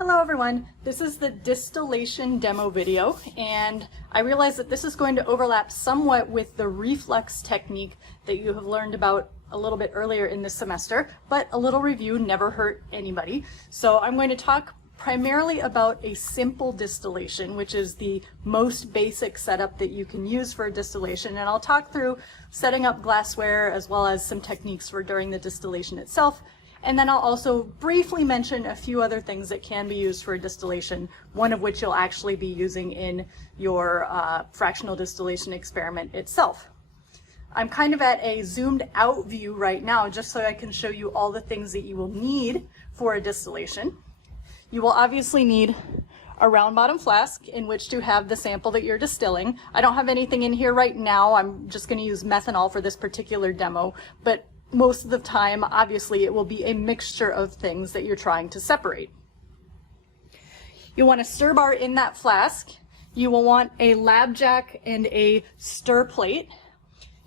Hello everyone, this is the distillation demo video, and I realize that this is going to overlap somewhat with the reflux technique that you have learned about a little bit earlier in this semester, but a little review never hurt anybody. So I'm going to talk primarily about a simple distillation, which is the most basic setup that you can use for a distillation, and I'll talk through setting up glassware as well as some techniques for during the distillation itself. And then I'll also briefly mention a few other things that can be used for a distillation, one of which you'll actually be using in your fractional distillation experiment itself. I'm kind of at a zoomed out view right now just so I can show you all the things that you will need for a distillation. You will obviously need a round bottom flask in which to have the sample that you're distilling. I don't have anything in here right now. I'm just going to use methanol for this particular demo, but most of the time, obviously, it will be a mixture of things that you're trying to separate. You want a stir bar in that flask. You will want a lab jack and a stir plate.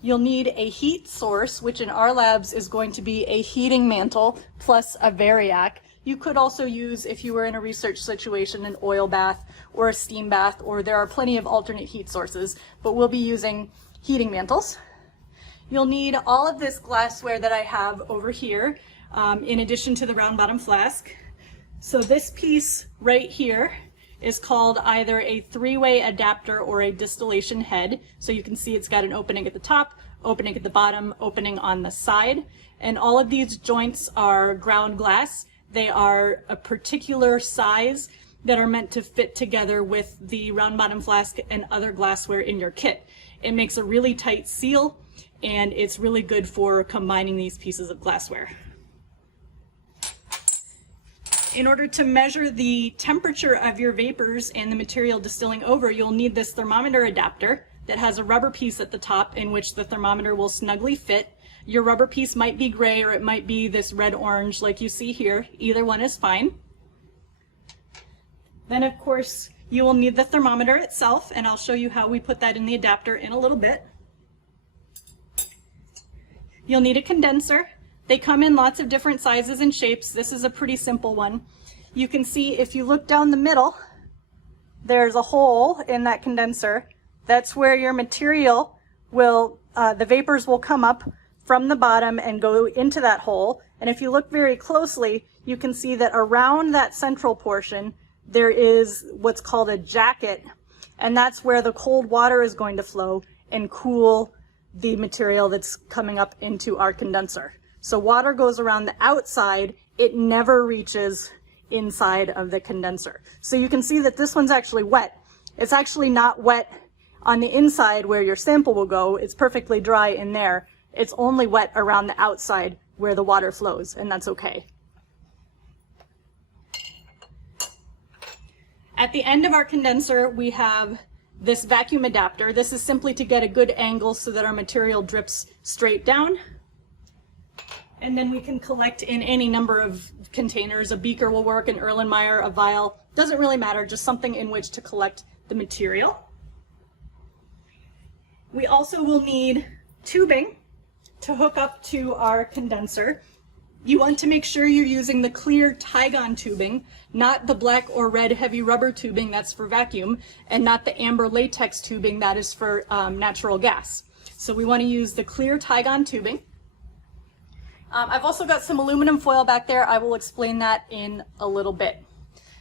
You'll need a heat source, which in our labs is going to be a heating mantle plus a variac. You could also use, if you were in a research situation, an oil bath or a steam bath, or there are plenty of alternate heat sources, but we'll be using heating mantles. You'll need all of this glassware that I have over here, in addition to the round bottom flask. So this piece right here is called either a three-way adapter or a distillation head. So you can see it's got an opening at the top, opening at the bottom, opening on the side. And all of these joints are ground glass. They are a particular size that are meant to fit together with the round bottom flask and other glassware in your kit. It makes a really tight seal, and it's really good for combining these pieces of glassware. In order to measure the temperature of your vapors and the material distilling over, you'll need this thermometer adapter that has a rubber piece at the top in which the thermometer will snugly fit. Your rubber piece might be gray or it might be this red-orange like you see here. Either one is fine. Then of course you will need the thermometer itself, and I'll show you how we put that in the adapter in a little bit. You'll need a condenser. They come in lots of different sizes and shapes. This is a pretty simple one. You can see if you look down the middle, there's a hole in that condenser. That's where your material will, the vapors will come up from the bottom and go into that hole. And if you look very closely, you can see that around that central portion, there is what's called a jacket, and that's where the cold water is going to flow and cool the material that's coming up into our condenser. So water goes around the outside, it never reaches inside of the condenser. So you can see that this one's actually wet. It's actually not wet on the inside where your sample will go. It's perfectly dry in there. It's only wet around the outside where the water flows, and that's okay. At the end of our condenser, we have this vacuum adapter. This is simply to get a good angle so that our material drips straight down. And then we can collect in any number of containers. A beaker will work, an Erlenmeyer, a vial, doesn't really matter, just something in which to collect the material. We also will need tubing to hook up to our condenser. You want to make sure you're using the clear Tygon tubing, not the black or red heavy rubber tubing, that's for vacuum, and not the amber latex tubing, that is for natural gas. So we want to use the clear Tygon tubing. I've also got some aluminum foil back there. I will explain that in a little bit.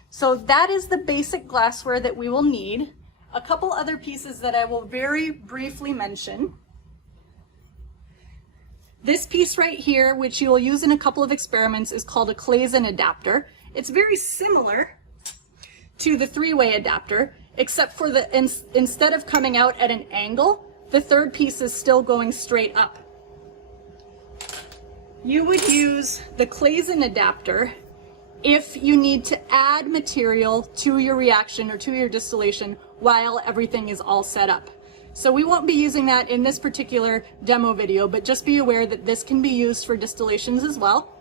So that is the basic glassware that we will need. A couple other pieces that I will very briefly mention. This piece right here, which you will use in a couple of experiments, is called a Claisen adapter. It's very similar to the three-way adapter, except for the instead of coming out at an angle, the third piece is still going straight up. You would use the Claisen adapter if you need to add material to your reaction or to your distillation while everything is all set up. So we won't be using that in this particular demo video, but just be aware that this can be used for distillations as well.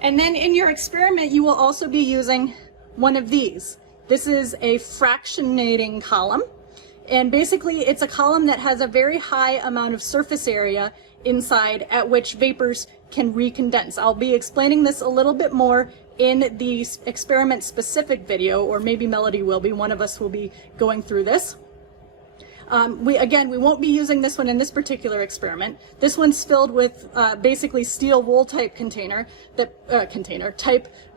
And then in your experiment, you will also be using one of these. This is a fractionating column. And basically it's a column that has a very high amount of surface area inside at which vapors can recondense. I'll be explaining this a little bit more in the experiment specific video, or maybe Melody will be, one of us will be going through this. We won't be using this one in this particular experiment. This one's filled with basically steel wool type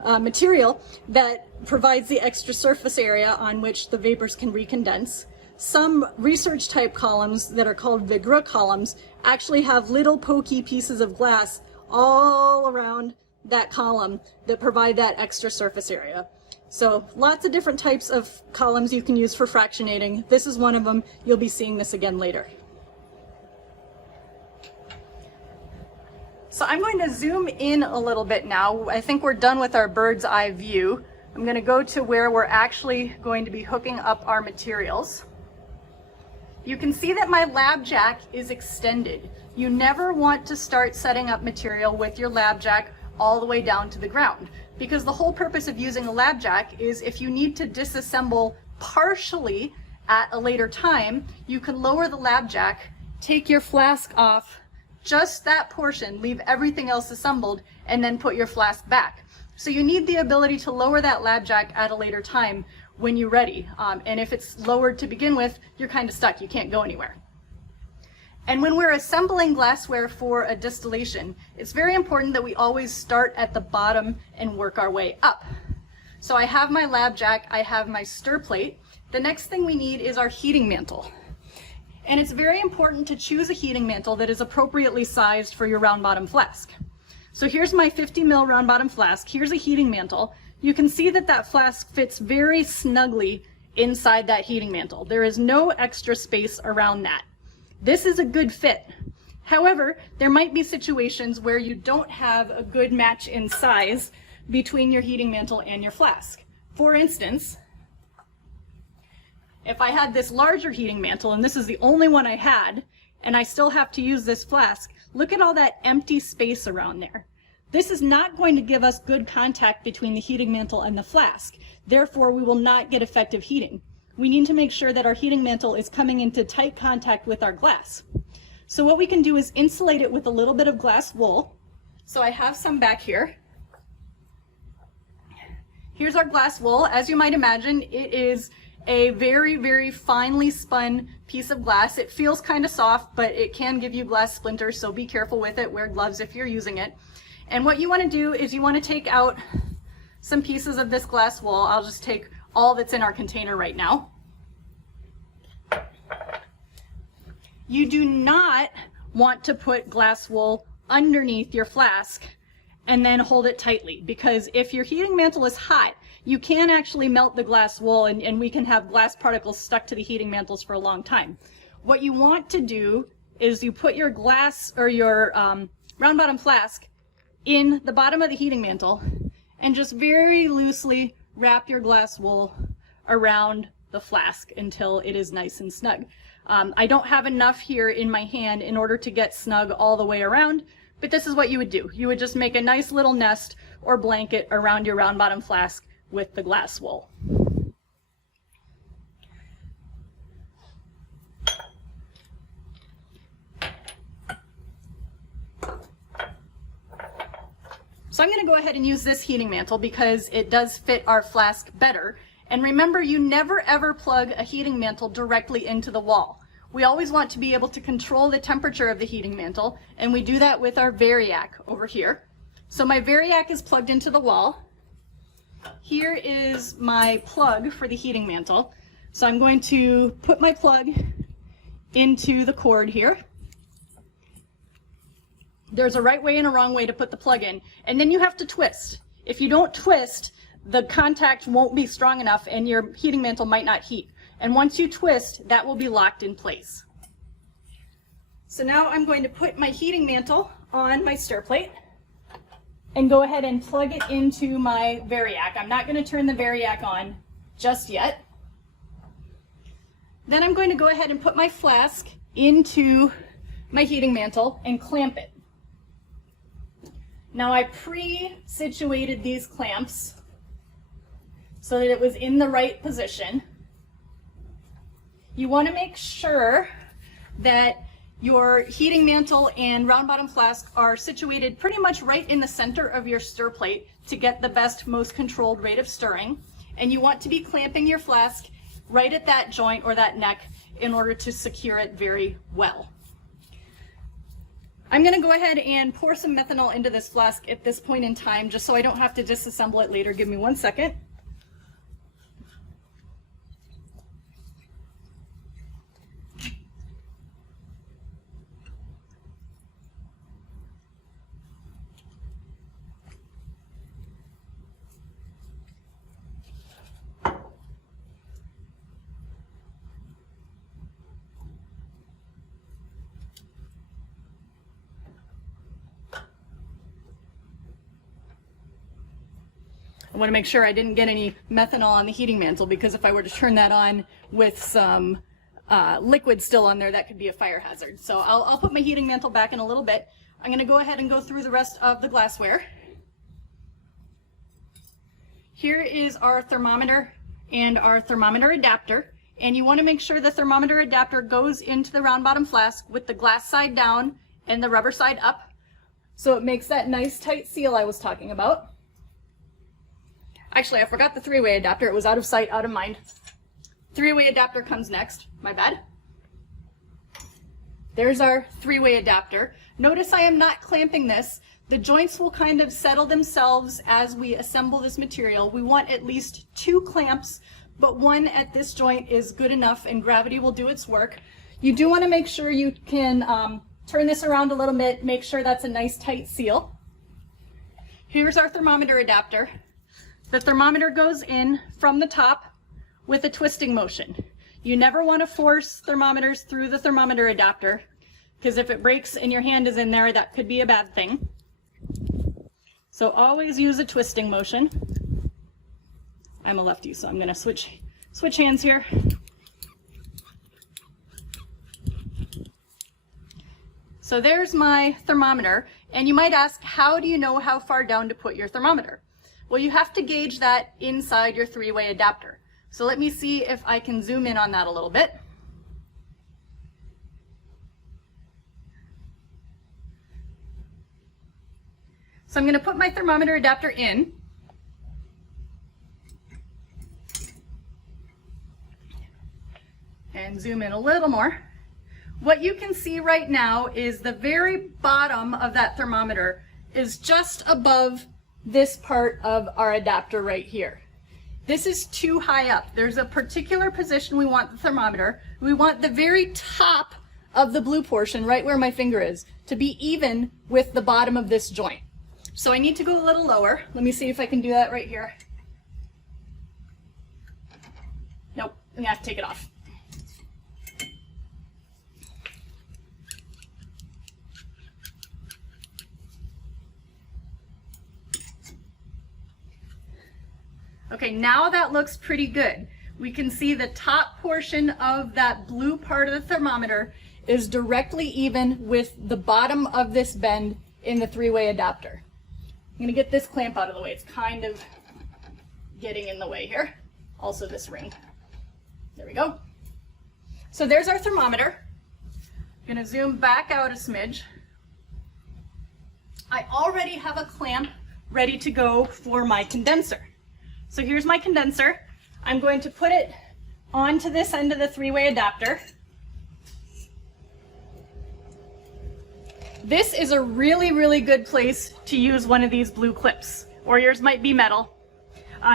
material that provides the extra surface area on which the vapors can recondense. Some research type columns that are called Vigra columns actually have little pokey pieces of glass all around that column that provide that extra surface area. So lots of different types of columns you can use for fractionating. This is one of them. You'll be seeing this again later. So I'm going to zoom in a little bit now. I think we're done with our bird's eye view. I'm going to go to where we're actually going to be hooking up our materials. You can see that my lab jack is extended. You never want to start setting up material with your lab jack all the way down to the ground, because the whole purpose of using a lab jack is if you need to disassemble partially at a later time, you can lower the lab jack, take your flask off, just that portion, leave everything else assembled, and then put your flask back. So you need the ability to lower that lab jack at a later time when you're ready. And if it's lowered to begin with, you're kind of stuck, you can't go anywhere. And when we're assembling glassware for a distillation, it's very important that we always start at the bottom and work our way up. So I have my lab jack, I have my stir plate. The next thing we need is our heating mantle. And it's very important to choose a heating mantle that is appropriately sized for your round bottom flask. So here's my 50 ml round bottom flask. Here's a heating mantle. You can see that that flask fits very snugly inside that heating mantle. There is no extra space around that. This is a good fit. However, there might be situations where you don't have a good match in size between your heating mantle and your flask. For instance, if I had this larger heating mantle, and this is the only one I had, and I still have to use this flask, look at all that empty space around there. This is not going to give us good contact between the heating mantle and the flask. Therefore, we will not get effective heating. We need to make sure that our heating mantle is coming into tight contact with our glass. So what we can do is insulate it with a little bit of glass wool. So I have some back here. Here's our glass wool. As you might imagine, it is a very, very finely spun piece of glass. It feels kind of soft, but it can give you glass splinters, so be careful with it. Wear gloves if you're using it. And what you want to do is you want to take out some pieces of this glass wool. I'll just take all that's in our container right now. You do not want to put glass wool underneath your flask and then hold it tightly, because if your heating mantle is hot, you can actually melt the glass wool and we can have glass particles stuck to the heating mantles for a long time. What you want to do is you put your glass or your round bottom flask in the bottom of the heating mantle and just very loosely wrap your glass wool around the flask until it is nice and snug. I don't have enough here in my hand in order to get snug all the way around, but this is what you would do. You would just make a nice little nest or blanket around your round bottom flask with the glass wool. So I'm going to go ahead and use this heating mantle because it does fit our flask better. And remember, you never ever plug a heating mantle directly into the wall. We always want to be able to control the temperature of the heating mantle, and we do that with our variac over here. So my variac is plugged into the wall. Here is my plug for the heating mantle. So I'm going to put my plug into the cord here. There's a right way and a wrong way to put the plug in, and then you have to twist. If you don't twist, the contact won't be strong enough and your heating mantle might not heat. And once you twist, that will be locked in place. So now I'm going to put my heating mantle on my stir plate and go ahead and plug it into my variac. I'm not going to turn the variac on just yet. Then I'm going to go ahead and put my flask into my heating mantle and clamp it. Now I pre-situated these clamps so that it was in the right position. you want to make sure that your heating mantle and round bottom flask are situated pretty much right in the center of your stir plate to get the best, most controlled rate of stirring. And you want to be clamping your flask right at that joint or that neck in order to secure it very well. I'm going to go ahead and pour some methanol into this flask at this point in time, just so I don't have to disassemble it later. Give me 1 second. I want to make sure I didn't get any methanol on the heating mantle, because if I were to turn that on with some liquid still on there, that could be a fire hazard. So I'll put my heating mantle back in a little bit. I'm going to go ahead and go through the rest of the glassware. Here is our thermometer and our thermometer adapter. And you want to make sure the thermometer adapter goes into the round bottom flask with the glass side down and the rubber side up, so it makes that nice tight seal I was talking about. Actually, I forgot the three-way adapter. It was out of sight, out of mind. Three-way adapter comes next. My bad. There's our three-way adapter. Notice I am not clamping this. The joints will kind of settle themselves as we assemble this material. We want at least 2 clamps, but 1 at this joint is good enough, and gravity will do its work. You do want to make sure you can turn this around a little bit, make sure that's a nice tight seal. Here's our thermometer adapter. The thermometer goes in from the top with a twisting motion. You never want to force thermometers through the thermometer adapter, because if it breaks and your hand is in there, that could be a bad thing. So always use a twisting motion. I'm a lefty, so I'm going to switch hands here. So there's my thermometer, and you might ask, how do you know how far down to put your thermometer? Well, you have to gauge that inside your three-way adapter. So let me see if I can zoom in on that a little bit. So I'm going to put my thermometer adapter in. And zoom in a little more. What you can see right now is the very bottom of that thermometer is just above this part of our adapter right here. This is too high up. There's a particular position we want the thermometer. We want the very top of the blue portion, right where my finger is, to be even with the bottom of this joint. So I need to go a little lower. Let me see if I can do that right here. Nope, I'm gonna have to take it off. Okay, now that looks pretty good. We can see the top portion of that blue part of the thermometer is directly even with the bottom of this bend in the three-way adapter. I'm going to get this clamp out of the way. It's kind of getting in the way here. Also this ring. There we go. So there's our thermometer. I'm going to zoom back out a smidge. I already have a clamp ready to go for my condenser. So here's my condenser. I'm going to put it onto this end of the three-way adapter. This is a really, really good place to use one of these blue clips, or yours might be metal.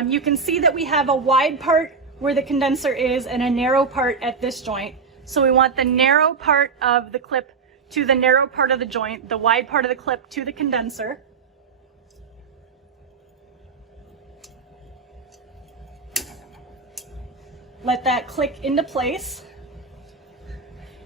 You can see that we have a wide part where the condenser is and a narrow part at this joint. So we want the narrow part of the clip to the narrow part of the joint, the wide part of the clip to the condenser. Let that click into place.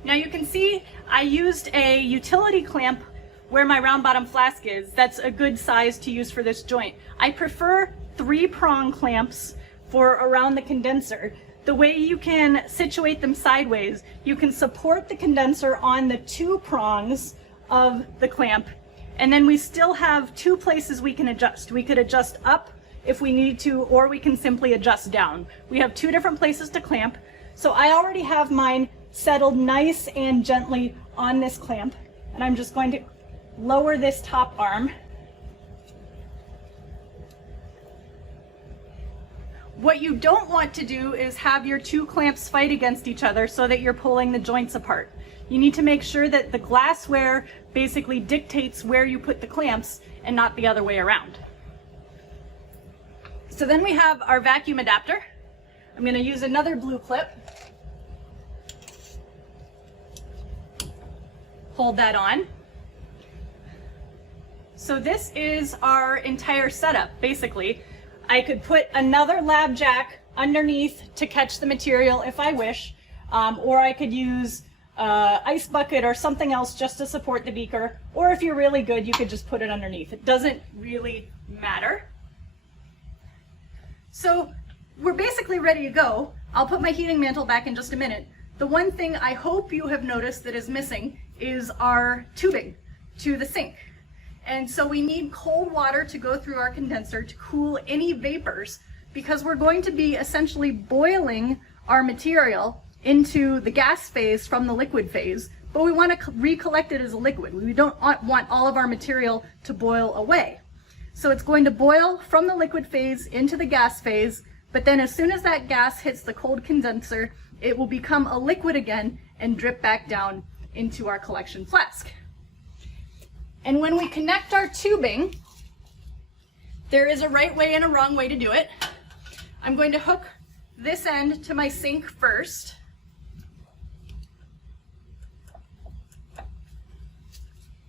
Now you can see I used a utility clamp where my round bottom flask is. That's a good size to use for this joint. I prefer 3-prong clamps for around the condenser. The way you can situate them sideways, you can support the condenser on the 2 prongs of the clamp, and then we still have 2 places we can adjust. We could adjust up if we need to, or we can simply adjust down. We have 2 different places to clamp. So I already have mine settled nice and gently on this clamp, and I'm just going to lower this top arm. What you don't want to do is have your two clamps fight against each other so that you're pulling the joints apart. You need to make sure that the glassware basically dictates where you put the clamps and not the other way around. So then we have our vacuum adapter. I'm going to use another blue clip. Hold that on. So this is our entire setup, basically. I could put another lab jack underneath to catch the material if I wish, or I could use ice bucket or something else just to support the beaker, or if you're really good, you could just put it underneath. It doesn't really matter. So we're basically ready to go. I'll put my heating mantle back in just a minute. The one thing I hope you have noticed that is missing is our tubing to the sink. And so we need cold water to go through our condenser to cool any vapors, because we're going to be essentially boiling our material into the gas phase from the liquid phase, but we want to recollect it as a liquid. We don't want all of our material to boil away. So it's going to boil from the liquid phase into the gas phase, but then as soon as that gas hits the cold condenser, it will become a liquid again and drip back down into our collection flask. And when we connect our tubing, there is a right way and a wrong way to do it. I'm going to hook this end to my sink first.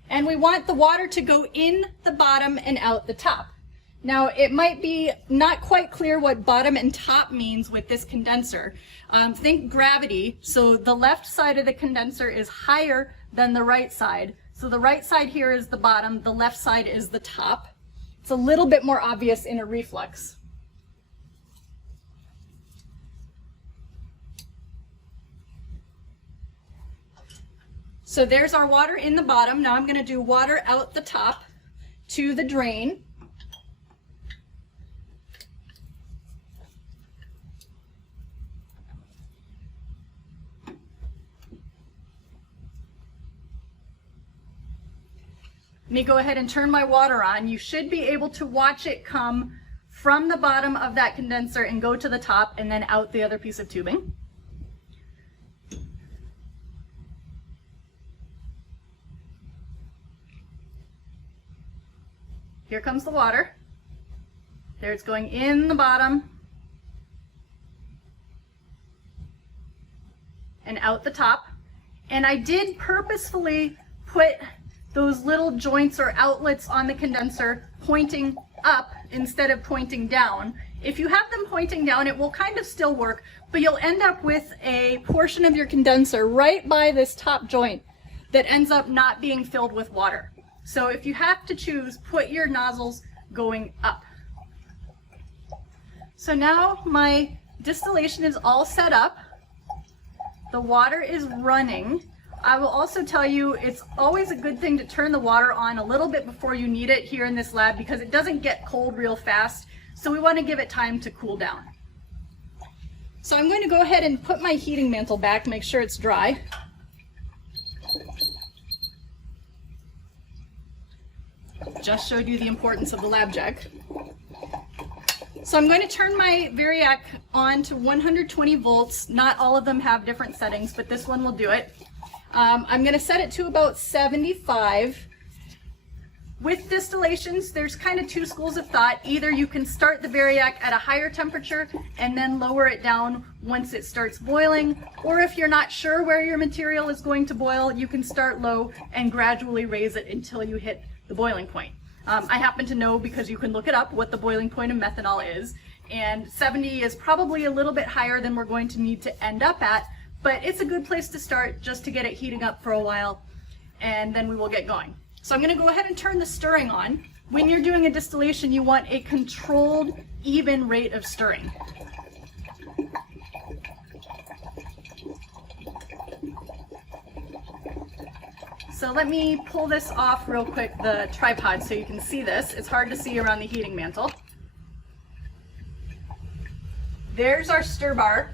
And we want the water to go in the bottom and out the top. Now, it might be not quite clear what bottom and top means with this condenser. Think gravity. So the left side of the condenser is higher than the right side. So the right side here is the bottom, the left side is the top. It's a little bit more obvious in a reflux. So there's our water in the bottom. Now I'm going to do water out the top to the drain. Let me go ahead and turn my water on. You should be able to watch it come from the bottom of that condenser and go to the top and then out the other piece of tubing. Here comes the water. There it's going in the bottom and out the top. And I did purposefully put those little joints or outlets on the condenser pointing up instead of pointing down. If you have them pointing down, it will kind of still work, but you'll end up with a portion of your condenser right by this top joint that ends up not being filled with water. So if you have to choose, put your nozzles going up. So now my distillation is all set up. The water is running. I will also tell you it's always a good thing to turn the water on a little bit before you need it here in this lab because it doesn't get cold real fast, so we want to give it time to cool down. So I'm going to go ahead and put my heating mantle back, make sure it's dry. Just showed you the importance of the lab jack. So I'm going to turn my Variac on to 120 volts. Not all of them have different settings, but this one will do it. I'm going to set it to about 75. With distillations, there's kind of two schools of thought. Either you can start the Variac at a higher temperature and then lower it down once it starts boiling, or if you're not sure where your material is going to boil, you can start low and gradually raise it until you hit the boiling point. I happen to know, because you can look it up, what the boiling point of methanol is, and 70 is probably a little bit higher than we're going to need to end up at, but it's a good place to start just to get it heating up for a while, and then we will get going. So I'm going to go ahead and turn the stirring on. When you're doing a distillation, you want a controlled, even rate of stirring. So let me pull this off real quick, the tripod, so you can see this. It's hard to see around the heating mantle. There's our stir bar.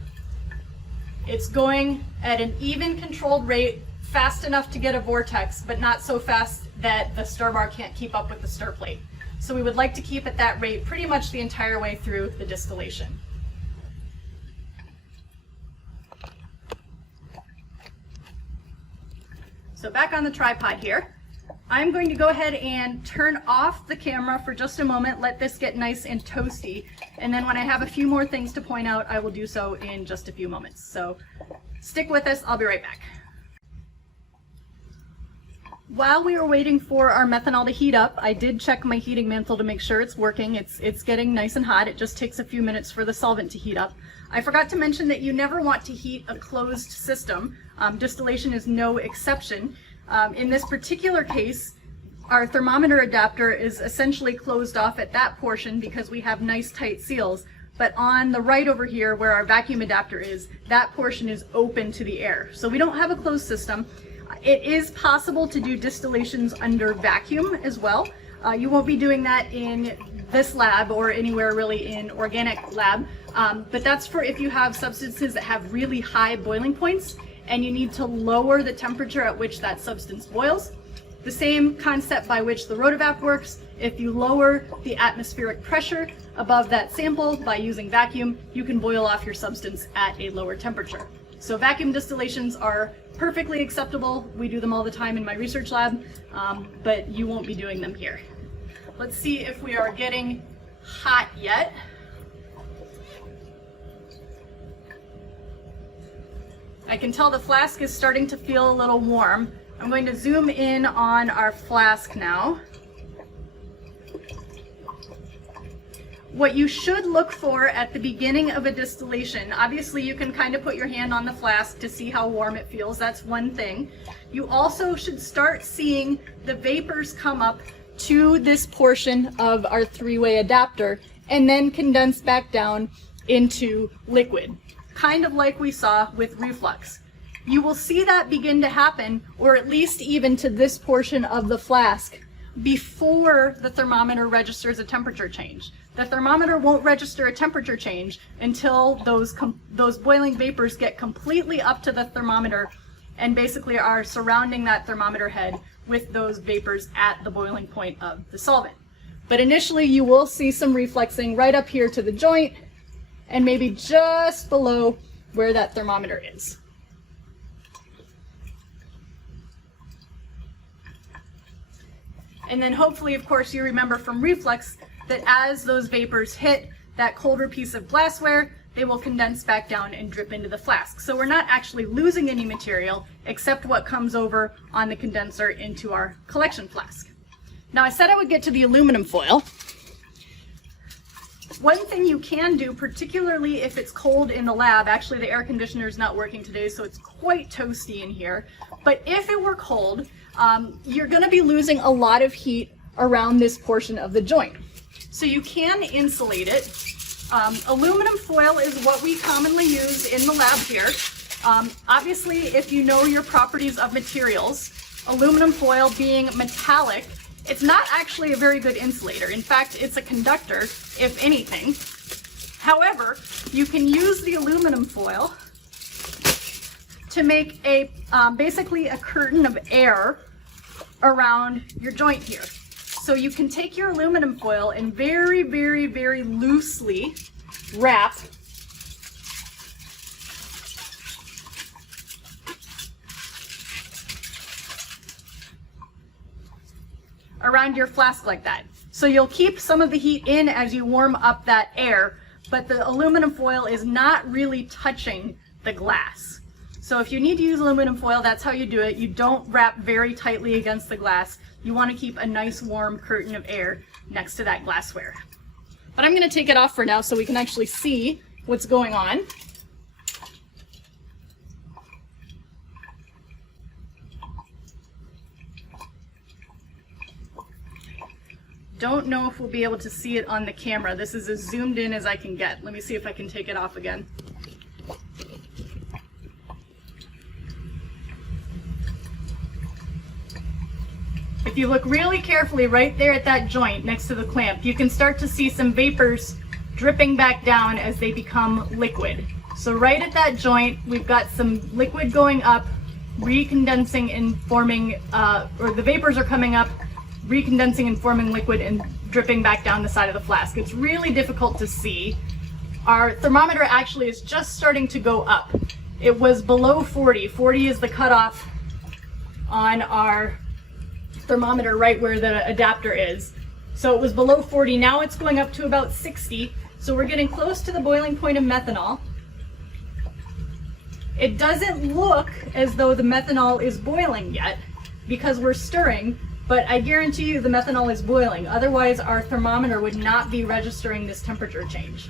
It's going at an even controlled rate, fast enough to get a vortex, but not so fast that the stir bar can't keep up with the stir plate. So we would like to keep at that rate pretty much the entire way through the distillation. So back on the tripod here, I'm going to go ahead and turn off the camera for just a moment, let this get nice and toasty, and then when I have a few more things to point out, I will do so in just a few moments. So stick with us, I'll be right back. While we were waiting for our methanol to heat up, I did check my heating mantle to make sure it's working. It's getting nice and hot. It just takes a few minutes for the solvent to heat up. I forgot to mention that you never want to heat a closed system. Distillation is no exception. In this particular case, our thermometer adapter is essentially closed off at that portion because we have nice tight seals. But on the right over here where our vacuum adapter is, that portion is open to the air. So we don't have a closed system. It is possible to do distillations under vacuum as well. You won't be doing that in this lab or anywhere really in organic lab, but that's for if you have substances that have really high boiling points and you need to lower the temperature at which that substance boils. The same concept by which the rotavap works. If you lower the atmospheric pressure above that sample by using vacuum, you can boil off your substance at a lower temperature. So vacuum distillations are perfectly acceptable. We do them all the time in my research lab, but you won't be doing them here. Let's see if we are getting hot yet. I can tell the flask is starting to feel a little warm. I'm going to zoom in on our flask now. What you should look for at the beginning of a distillation, obviously you can kind of put your hand on the flask to see how warm it feels, that's one thing. You also should start seeing the vapors come up to this portion of our three-way adapter and then condense back down into liquid, kind of like we saw with reflux. You will see that begin to happen, or at least even to this portion of the flask, before the thermometer registers a temperature change. The thermometer won't register a temperature change until those boiling vapors get completely up to the thermometer and basically are surrounding that thermometer head with those vapors at the boiling point of the solvent. But initially you will see some reflexing right up here to the joint and maybe just below where that thermometer is. And then hopefully, of course, you remember from reflux that as those vapors hit that colder piece of glassware, they will condense back down and drip into the flask. So we're not actually losing any material except what comes over on the condenser into our collection flask. Now I said I would get to the aluminum foil. One thing you can do, particularly if it's cold in the lab, actually the air conditioner is not working today, so it's quite toasty in here, but if it were cold, you're going to be losing a lot of heat around this portion of the joint. So you can insulate it. Aluminum foil is what we commonly use in the lab here. Obviously, if you know your properties of materials, aluminum foil being metallic, it's not actually a very good insulator. In fact, it's a conductor, if anything. However, you can use the aluminum foil to make a basically a curtain of air around your joint here. So you can take your aluminum foil and very, very, very loosely wrap around your flask like that. So you'll keep some of the heat in as you warm up that air, but the aluminum foil is not really touching the glass. So if you need to use aluminum foil, that's how you do it. You don't wrap very tightly against the glass. You want to keep a nice warm curtain of air next to that glassware. But I'm going to take it off for now so we can actually see what's going on. Don't know if we'll be able to see it on the camera. This is as zoomed in as I can get. Let me see if I can take it off again. If you look really carefully right there at that joint next to the clamp, you can start to see some vapors dripping back down as they become liquid. So right at that joint, we've got some liquid going up, recondensing and forming, or the vapors are coming up, recondensing and forming liquid and dripping back down the side of the flask. It's really difficult to see. Our thermometer actually is just starting to go up. It was below 40. 40 is the cutoff on our thermometer right where the adapter is. So it was below 40. Now it's going up to about 60. So we're getting close to the boiling point of methanol. It doesn't look as though the methanol is boiling yet because we're stirring, but I guarantee you the methanol is boiling. Otherwise, our thermometer would not be registering this temperature change.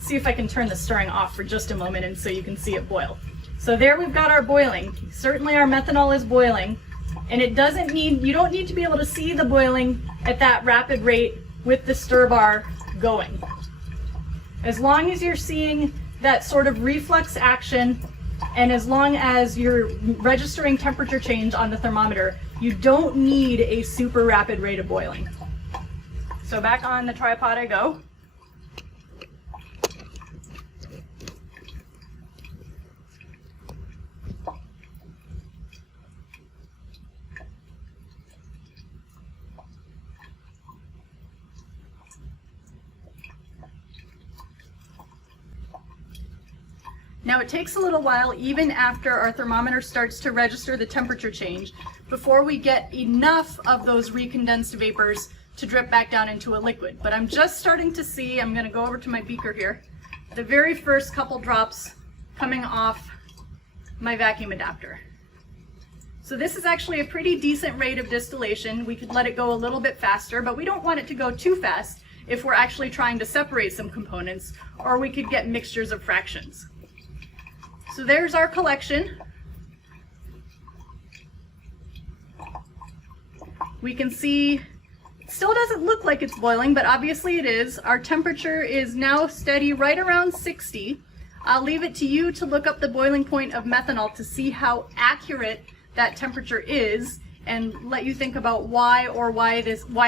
See if I can turn the stirring off for just a moment and so you can see it boil. So there we've got our boiling. Certainly our methanol is boiling, and it doesn't need, you don't need to be able to see the boiling at that rapid rate with the stir bar going. As long as you're seeing that sort of reflex action, and as long as you're registering temperature change on the thermometer, you don't need a super rapid rate of boiling. So back on the tripod I go. Now it takes a little while, even after our thermometer starts to register the temperature change, before we get enough of those recondensed vapors to drip back down into a liquid. But I'm just starting to see, I'm going to go over to my beaker here, the very first couple drops coming off my vacuum adapter. So this is actually a pretty decent rate of distillation. We could let it go a little bit faster, but we don't want it to go too fast if we're actually trying to separate some components, or we could get mixtures of fractions. So there's our collection. We can see, it still doesn't look like it's boiling, but obviously it is. Our temperature is now steady right around 60. I'll leave it to you to look up the boiling point of methanol to see how accurate that temperature is, and let you think about why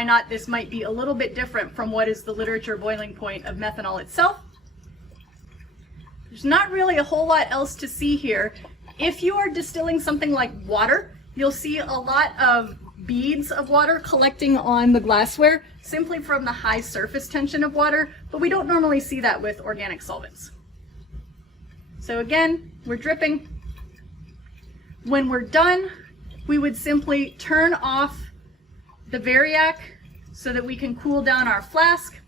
not this might be a little bit different from what is the literature boiling point of methanol itself. There's not really a whole lot else to see here. If you are distilling something like water, you'll see a lot of beads of water collecting on the glassware simply from the high surface tension of water, but we don't normally see that with organic solvents. So again, we're dripping. When we're done, we would simply turn off the variac so that we can cool down our flask.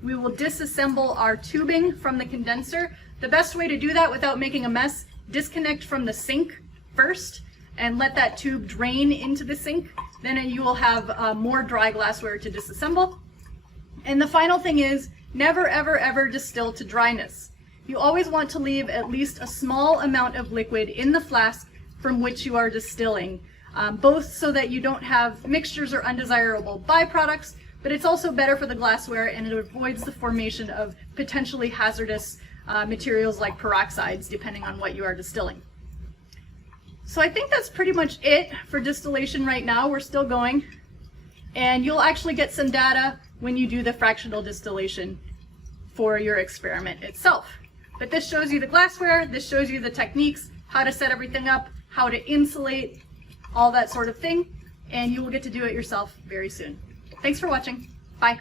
We will disassemble our tubing from the condenser. The best way to do that without making a mess, disconnect from the sink first and let that tube drain into the sink. Then you will have more dry glassware to disassemble. And the final thing is, never ever ever distill to dryness. You always want to leave at least a small amount of liquid in the flask from which you are distilling, both so that you don't have mixtures or undesirable byproducts, but it's also better for the glassware and it avoids the formation of potentially hazardous materials like peroxides, depending on what you are distilling. So I think that's pretty much it for distillation right now. We're still going, and you'll actually get some data when you do the fractional distillation for your experiment itself. But this shows you the glassware, this shows you the techniques, how to set everything up, how to insulate, all that sort of thing, and you will get to do it yourself very soon. Thanks for watching. Bye.